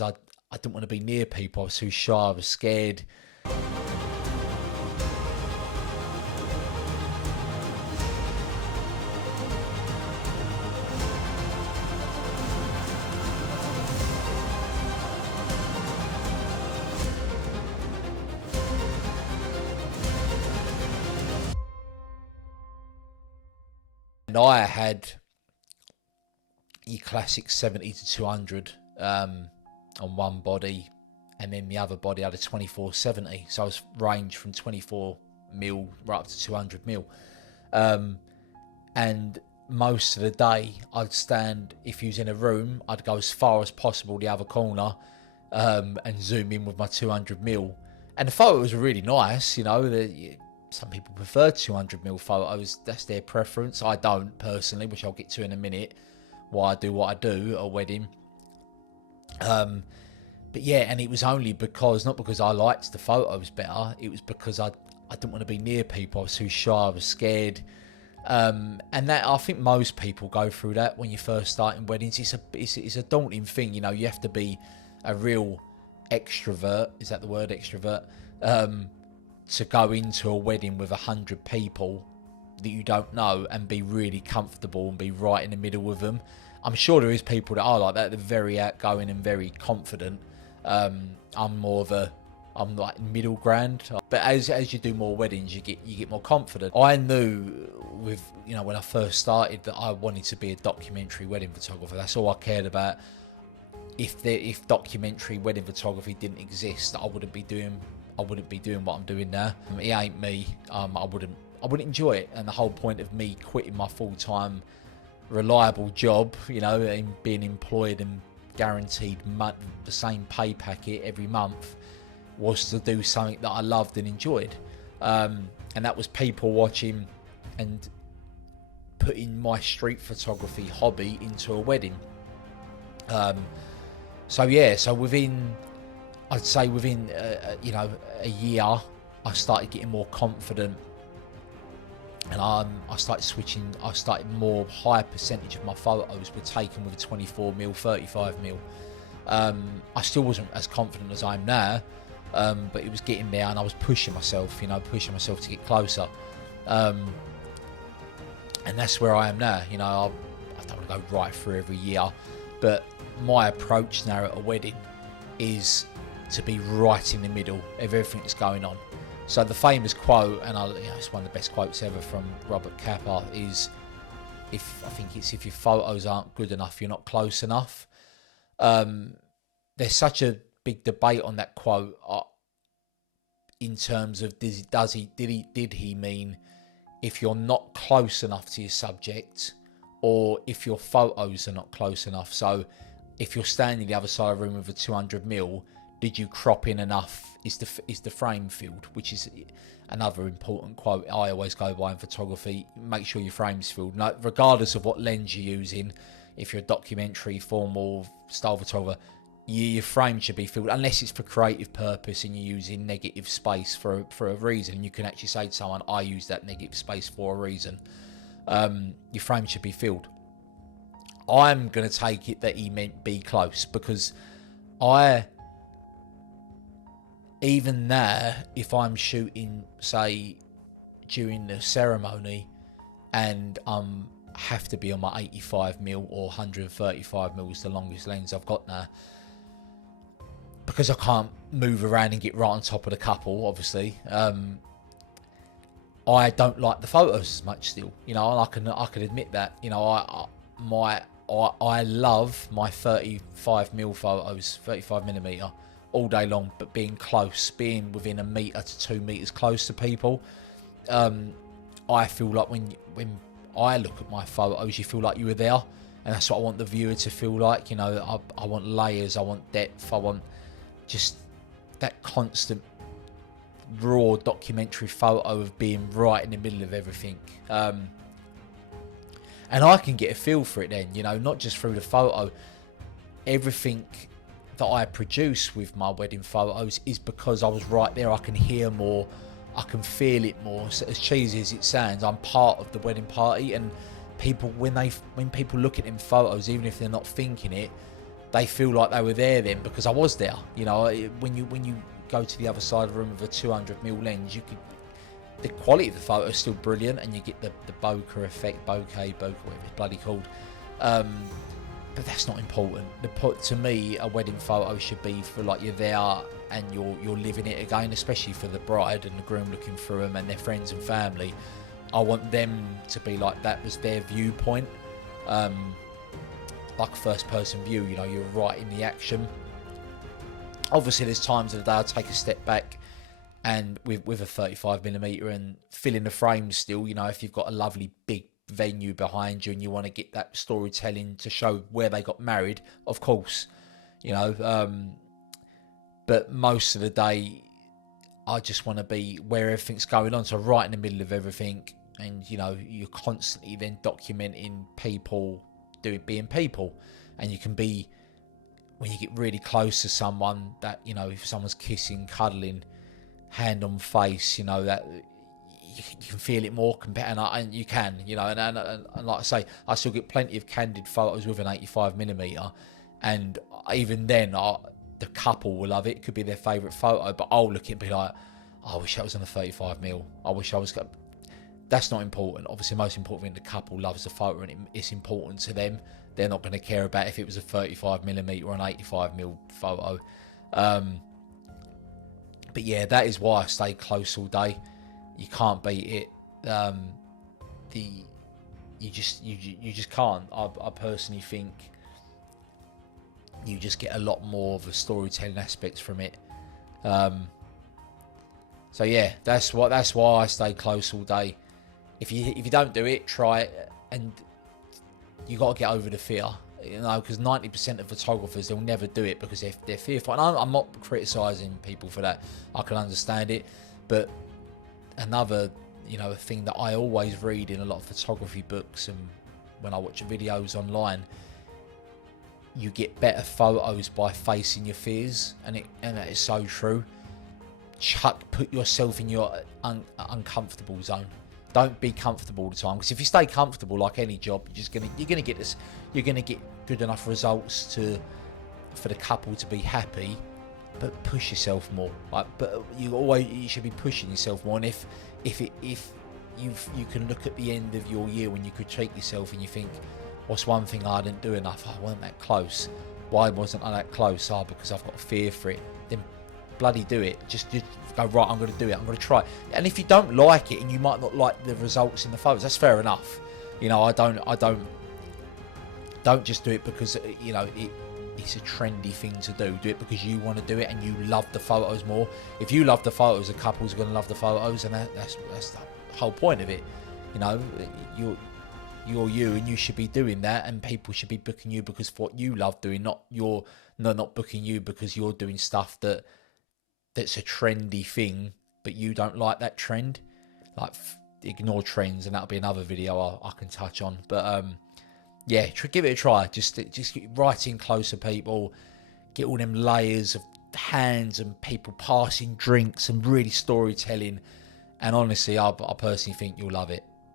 I didn't want to be near people. I was too shy. I was scared. And I had your classic 70 to 200 on one body, and then the other body had a 24-70. So I was ranged from 24 mil right up to 200 mil. And most of the day, I'd stand, if you was in a room, I'd go as far as possible the other corner and zoom in with my 200 mil. And the photos were really nice, you know. Some people prefer 200 mil photos. That's their preference. I don't personally, which I'll get to in a minute. Why I do what I do at a wedding. But yeah, and it was only because, not because I liked the photos better, it was because I didn't want to be near people. I was too shy. I was scared. And that, I think most people go through that when you first start in weddings. It's a daunting thing, you know. You have to be a real extrovert. Is that the word, extrovert? To go into a wedding with 100 people that you don't know and be really comfortable and be right in the middle with them. I'm sure there is people that are like that. They're very outgoing and very confident. I'm like middle ground. But as you do more weddings, you get more confident. I knew when I first started that I wanted to be a documentary wedding photographer. That's all I cared about. If documentary wedding photography didn't exist, I wouldn't be doing what I'm doing now. It ain't me. I wouldn't enjoy it. And the whole point of me quitting my full-time reliable job, you know, and being employed and guaranteed the same pay packet every month, was to do something that I loved and enjoyed. And that was people watching and putting my street photography hobby into a wedding. So within a year, I started getting more confident, and I started more high percentage of my photos were taken with a 24mm, 35mm. I still wasn't as confident as I am now, but it was getting there, and I was pushing myself to get closer. And that's where I am now. You know, I don't want to go right through every year, but my approach now at a wedding is to be right in the middle of everything that's going on. So the famous quote, and it's one of the best quotes ever from Robert Capa, is if your photos aren't good enough, you're not close enough. There's such a big debate on that quote in terms of did he mean if you're not close enough to your subject, or if your photos are not close enough. So if you're standing the other side of the room with a 200mm, did you crop in enough? Is the frame filled? Which is another important quote I always go by in photography. Make sure your frame's filled. No, regardless of what lens you're using, if you're a documentary, formal, style photographer, your frame should be filled, unless it's for creative purpose and you're using negative space for a reason. You can actually say to someone, I use that negative space for a reason. Your frame should be filled. I'm going to take it that he meant be close, because even now, if I'm shooting, say, during the ceremony, and have to be on my 85mm or 135mm is the longest lens I've got now, because I can't move around and get right on top of the couple, obviously. I don't like the photos as much still, you know, and I can admit that. You know, I love my 35mm photos, 35mm, all day long, but being close, being within 1 metre to 2 metres close to people. I feel like when I look at my photos, you feel like you were there, and that's what I want the viewer to feel like. You know, I want layers, I want depth, I want just that constant raw documentary photo of being right in the middle of everything. And I can get a feel for it then, you know, not just through the photo. Everything that I produce with my wedding photos is because I was right there. I can hear more, I can feel it more. So as cheesy as it sounds, I'm part of the wedding party, and people, when people look at them photos, even if they're not thinking it, they feel like they were there then because I was there. You know, when you go to the other side of the room with a 200mm lens, the quality of the photo is still brilliant, and you get the bokeh effect, bokeh, whatever it's bloody called. But that's not important. To me, a wedding photo should be for like you're there and you're living it again, especially for the bride and the groom looking through them and their friends and family. I want them to be like that was their viewpoint, like first person view. You know, you're right in the action. Obviously, there's times of the day I take a step back and with a 35mm and fill in the frame still. You know, if you've got a lovely big venue behind you and you want to get that storytelling to show where they got married, of course, you know, but most of the day I just want to be where everything's going on, so right in the middle of everything. And you know, you're constantly then documenting people being people, and you can be, when you get really close to someone, that, you know, if someone's kissing, cuddling, hand on face, you know, that you can feel it more and you can, you know, and like I say, I still get plenty of candid photos with an 85mm, and even then the couple will love it. It could be their favourite photo, but I'll look at it and be like, oh, I wish that was on a 35mm. I wish I was. That's not important. Obviously, most important thing, the couple loves the photo and it's important to them. They're not going to care about if it was a 35mm or an 85mm photo. But yeah, that is why I stay close all day. You can't beat it. You just can't. I personally think you just get a lot more of a storytelling aspects from it. So yeah, that's why I stay close all day. If you don't do it, try it, and you got to get over the fear, you know, because 90% of photographers, they'll never do it because they're fearful. And I'm not criticising people for that. I can understand it, but another, you know, thing that I always read in a lot of photography books and when I watch videos online, you get better photos by facing your fears, and that is so true. Put yourself in your uncomfortable zone. Don't be comfortable all the time, because if you stay comfortable, like any job, you're gonna get good enough results for the couple to be happy, but push yourself more. But you should be pushing yourself more. And if you can look at the end of your year when you critique yourself and you think, what's one thing I didn't do enough? I wasn't that close. Why wasn't I that close? Because I've got fear for it. Then bloody do it. Just go, right, I'm going to do it. I'm going to try it. And if you don't like it, and you might not like the results in the photos, that's fair enough. You know, I don't just do it because, you know, it's a trendy thing to do. Do it because you want to do it and you love the photos more. If you love the photos, the couples are going to love the photos, and that's the whole point of it. You know, you're you, and you should be doing that, and people should be booking you because of what you love doing, not booking you because you're doing stuff that's a trendy thing, but you don't like that trend. Like, ignore trends, and that'll be another video I can touch on. But yeah, give it a try. Just get right in close to people, get all them layers of hands and people passing drinks and really storytelling. And honestly, I personally think you'll love it.